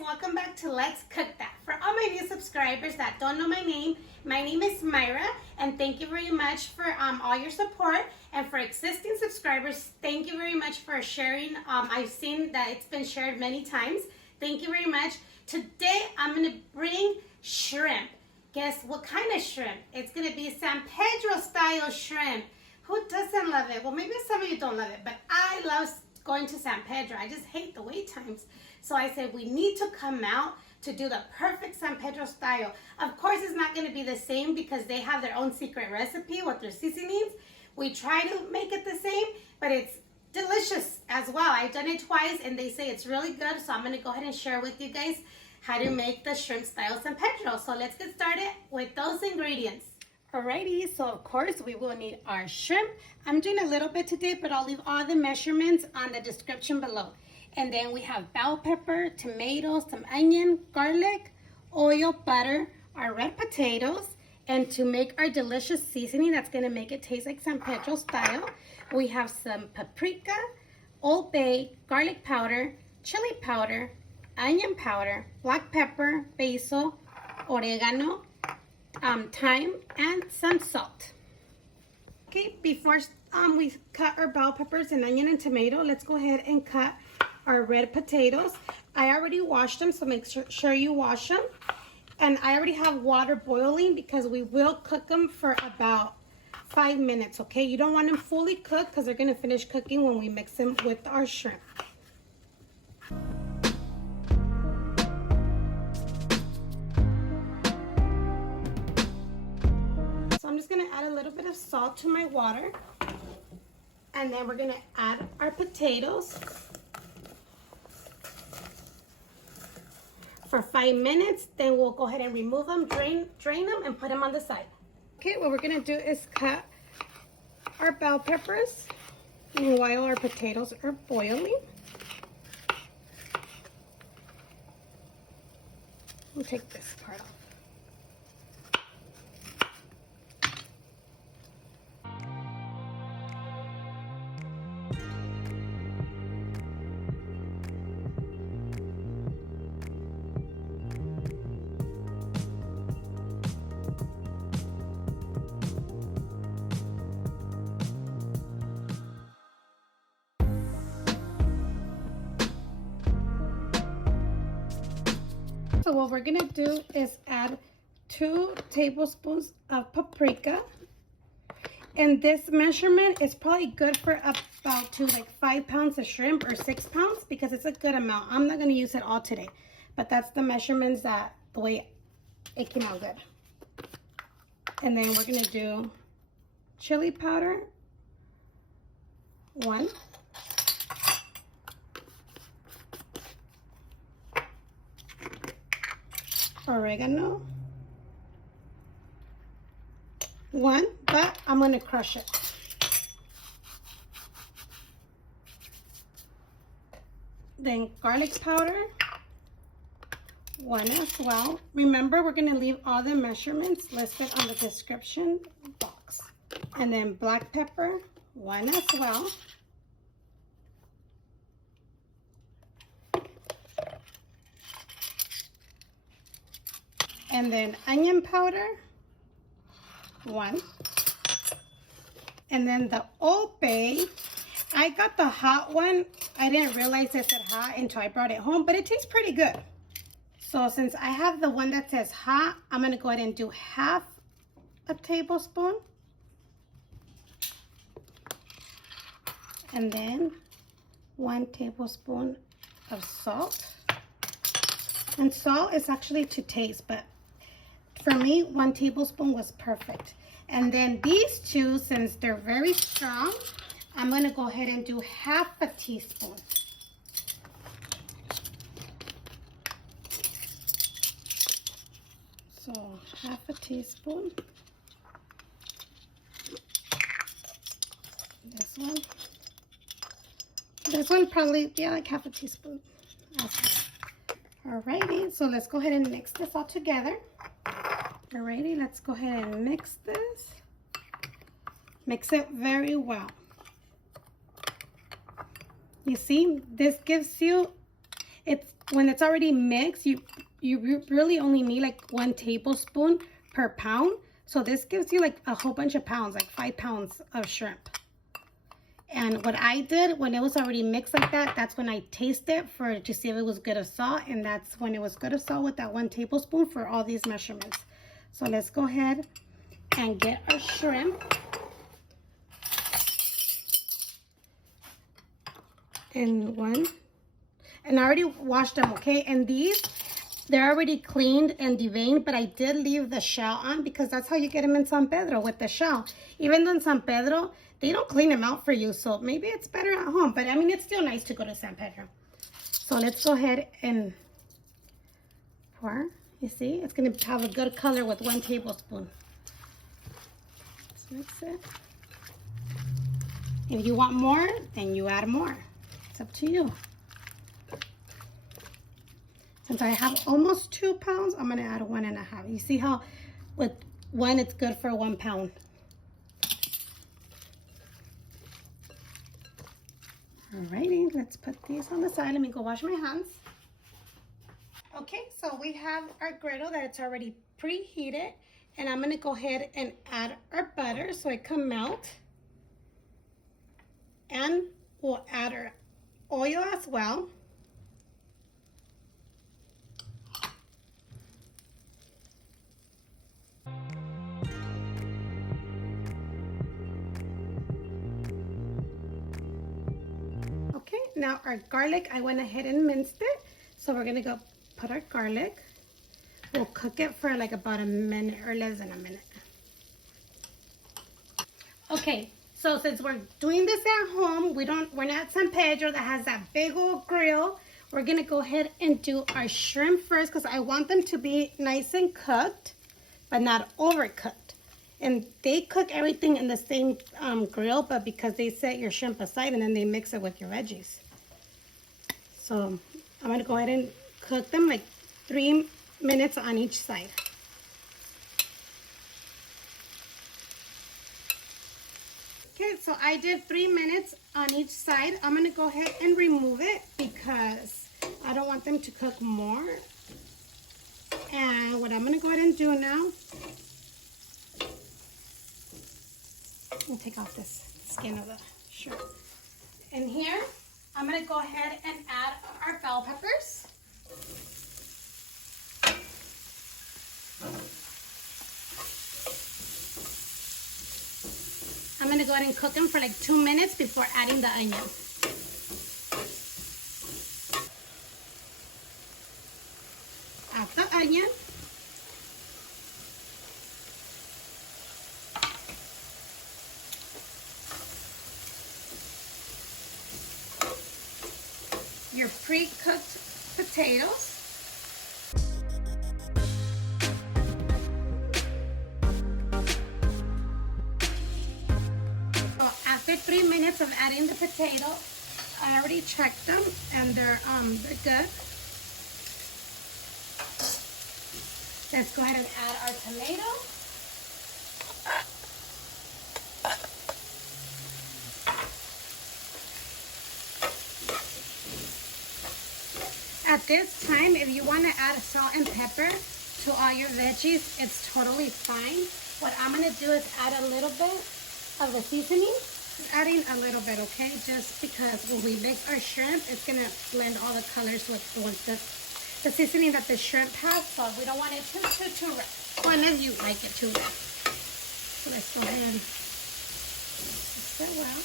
welcome back to Let's Cook That. For all my new subscribers that don't know my name is Myra, and thank you very much for all your support. And for existing subscribers, thank you very much for sharing. I've seen that it's been shared many times. Thank you very much. Today I'm going to bring shrimp. Guess what kind of shrimp? It's going to be San Pedro style shrimp. Who doesn't love it? Well, maybe some of you don't love it, but I love going to San Pedro. I just hate the wait times. So I said we need to come out to do the perfect San Pedro style. Of course, it's not going to be the same because they have their own secret recipe with their seasonings. We try to make it the same, but it's delicious as well. I've done it twice and they say it's really good. So I'm going to go ahead and share with you guys how to make the shrimp style San Pedro. So let's get started with those ingredients. Alrighty, so of course we will need our shrimp. I'm doing a little bit today, but I'll leave all the measurements on the description below. And then we have bell pepper, tomatoes, some onion, garlic, oil, butter, our red potatoes, and to make our delicious seasoning that's gonna make it taste like San Pedro style, we have some paprika, Old Bay, garlic powder, chili powder, onion powder, black pepper, basil, oregano, thyme, and some salt. Okay, before we cut our bell peppers and onion and tomato, let's go ahead and cut our red potatoes. I already washed them, so make sure you wash them. And I already have water boiling because we will cook them for about 5 minutes, okay? You don't want them fully cooked because they're gonna finish cooking when we mix them with our shrimp. So I'm just gonna add a little bit of salt to my water. And then we're gonna add our potatoes. For 5 minutes, then we'll go ahead and remove them, drain them, and put them on the side. Okay, what we're gonna do is cut our bell peppers while our potatoes are boiling. We'll take this part off. So what we're gonna do is add 2 tablespoons of paprika. And this measurement is probably good for about to like 5 pounds of shrimp or 6 pounds because it's a good amount. I'm not gonna use it all today, but that's the measurements that the way it came out good. And then we're gonna do chili powder, 1. Oregano, 1, but I'm going to crush it. Then garlic powder, 1 as well. Remember, we're going to leave all the measurements listed on the description box. And then black pepper, 1 as well. And then onion powder, 1. And then the Old Bay, I got the hot one. I didn't realize it said hot until I brought it home, but it tastes pretty good. So since I have the one that says hot, I'm gonna go ahead and do half a tablespoon. And then 1 tablespoon of salt. And salt is actually to taste, but for me, 1 tablespoon was perfect. And then these 2, since they're very strong, I'm gonna go ahead and do half a teaspoon. So half a teaspoon. This one probably, yeah, like half a teaspoon. Okay. Alrighty, so let's go ahead and mix this all together. Alrighty, let's go ahead and mix this. Mix it very well. You see, this gives you when it's already mixed, you really only need like 1 tablespoon per pound. So this gives you like a whole bunch of pounds, like 5 pounds of shrimp. And what I did when it was already mixed like that, that's when I tasted to see if it was good of salt. And that's when it was good of salt with that 1 tablespoon for all these measurements. So let's go ahead and get our shrimp. And I already washed them, okay? And these, they're already cleaned and deveined, but I did leave the shell on because that's how you get them in San Pedro, with the shell. Even though in San Pedro, they don't clean them out for you, so maybe it's better at home. But I mean, it's still nice to go to San Pedro. So let's go ahead and pour. You see, it's gonna have a good color with 1 tablespoon. Let's mix it. If you want more, then you add more. It's up to you. Since I have almost 2 pounds, I'm gonna add 1.5. You see how with 1, it's good for 1 pound. Alrighty, let's put these on the side. Let me go wash my hands. Okay, so we have our griddle that it's already preheated, and I'm gonna go ahead and add our butter so it can melt. And we'll add our oil as well. Okay, now our garlic, I went ahead and minced it. So we're gonna go put our garlic. We'll cook it for like about a minute or less than a minute. Okay, so since we're doing this at home, we're not at San Pedro that has that big old grill. We're gonna go ahead and do our shrimp first because I want them to be nice and cooked, but not overcooked. And they cook everything in the same grill, but because they set your shrimp aside and then they mix it with your veggies. So I'm gonna go ahead and cook them like 3 minutes on each side. Okay, so I did 3 minutes on each side. I'm gonna go ahead and remove it because I don't want them to cook more. And what I'm gonna go ahead and do now, I'll take off this skin of the shrimp. And here, I'm gonna go ahead and add our bell peppers. I'm gonna go ahead and cook them for like 2 minutes before adding the onion. Add the onion. Your pre-cooked potatoes. So after 3 minutes of adding the potato, I already checked them and they're good. Let's go ahead and add our tomato. At this time, if you want to add salt and pepper to all your veggies, it's totally fine. What I'm going to do is add a little bit of the seasoning. Adding a little bit, okay? Just because when we mix our shrimp, it's going to blend all the colors with the seasoning that the shrimp has. So we don't want it too red. Unless you like it too red. So let's go ahead and mix it well.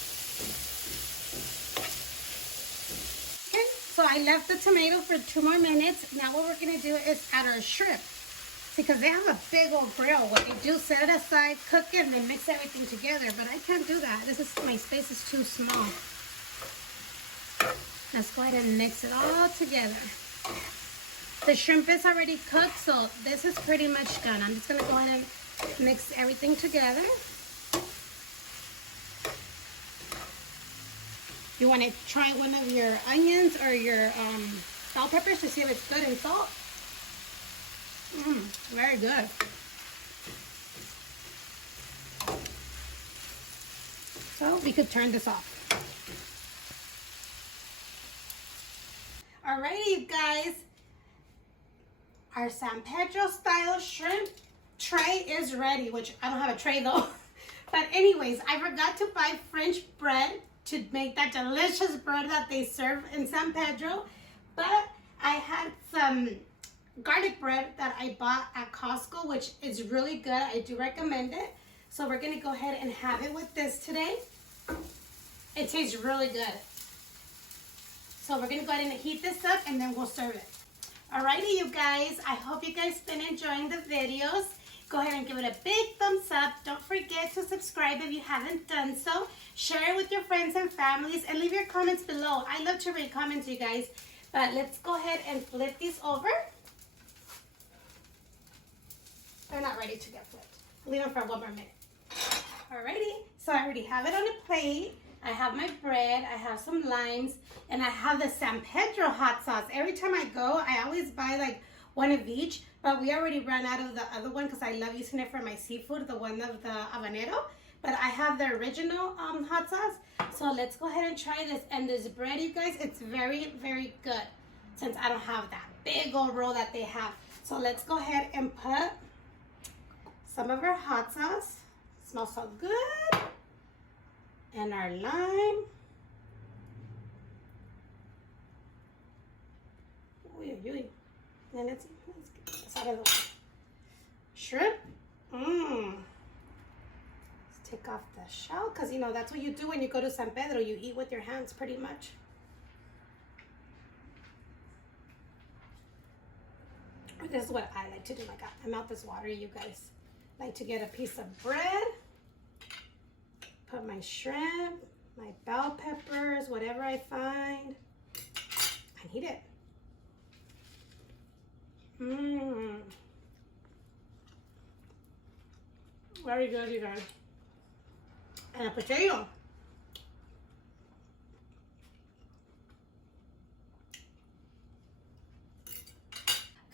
So I left the tomato for 2 more minutes. Now what we're gonna do is add our shrimp. Because they have a big old grill. What they do, set it aside, cook it, and then mix everything together. But I can't do that. My space is too small. Let's go ahead and mix it all together. The shrimp is already cooked, so this is pretty much done. I'm just gonna go ahead and mix everything together. You want to try one of your onions or your bell peppers to see if it's good in salt. Very good. So we could turn this off. Alrighty, you guys. Our San Pedro style shrimp tray is ready, which I don't have a tray though. But anyways, I forgot to buy French bread to make that delicious bread that they serve in San Pedro. But I had some garlic bread that I bought at Costco, which is really good. I do recommend it. So we're gonna go ahead and have it with this today. It tastes really good. So we're gonna go ahead and heat this up and then we'll serve it. Alrighty, you guys, I hope you guys been enjoying the videos. Go ahead and give it a big thumbs up. Don't forget to subscribe if you haven't done so. Share it with your friends and families and leave your comments below. I love to read comments, you guys. But let's go ahead and flip these over. They're not ready to get flipped. Leave them for one more minute. Alrighty, so I already have it on a plate. I have my bread, I have some limes, and I have the San Pedro hot sauce. Every time I go, I always buy like one of each, but we already ran out of the other one because I love using it for my seafood, the one of the habanero. But I have the original hot sauce. So let's go ahead and try this. And this bread, you guys, it's very, very good since I don't have that big old roll that they have. So let's go ahead and put some of our hot sauce. Smells so good. And our lime. And let's get this out of the way. Shrimp. Let's take off the shell, because you know that's what you do when you go to San Pedro. You eat with your hands pretty much. This is what I like to do. Like, my mouth is watery, you guys. I like to get a piece of bread. Put my shrimp, my bell peppers, whatever I find, and heat it. Very good, you guys. And a potato.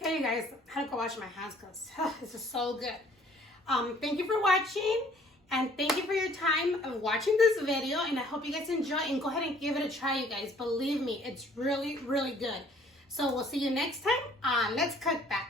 Okay, you guys, I had to go wash my hands because this is so good. Thank you for watching. And thank you for your time of watching this video, and I hope you guys enjoy, and go ahead and give it a try, you guys. Believe me, it's really, really good. So we'll see you next time on Let's Cook That.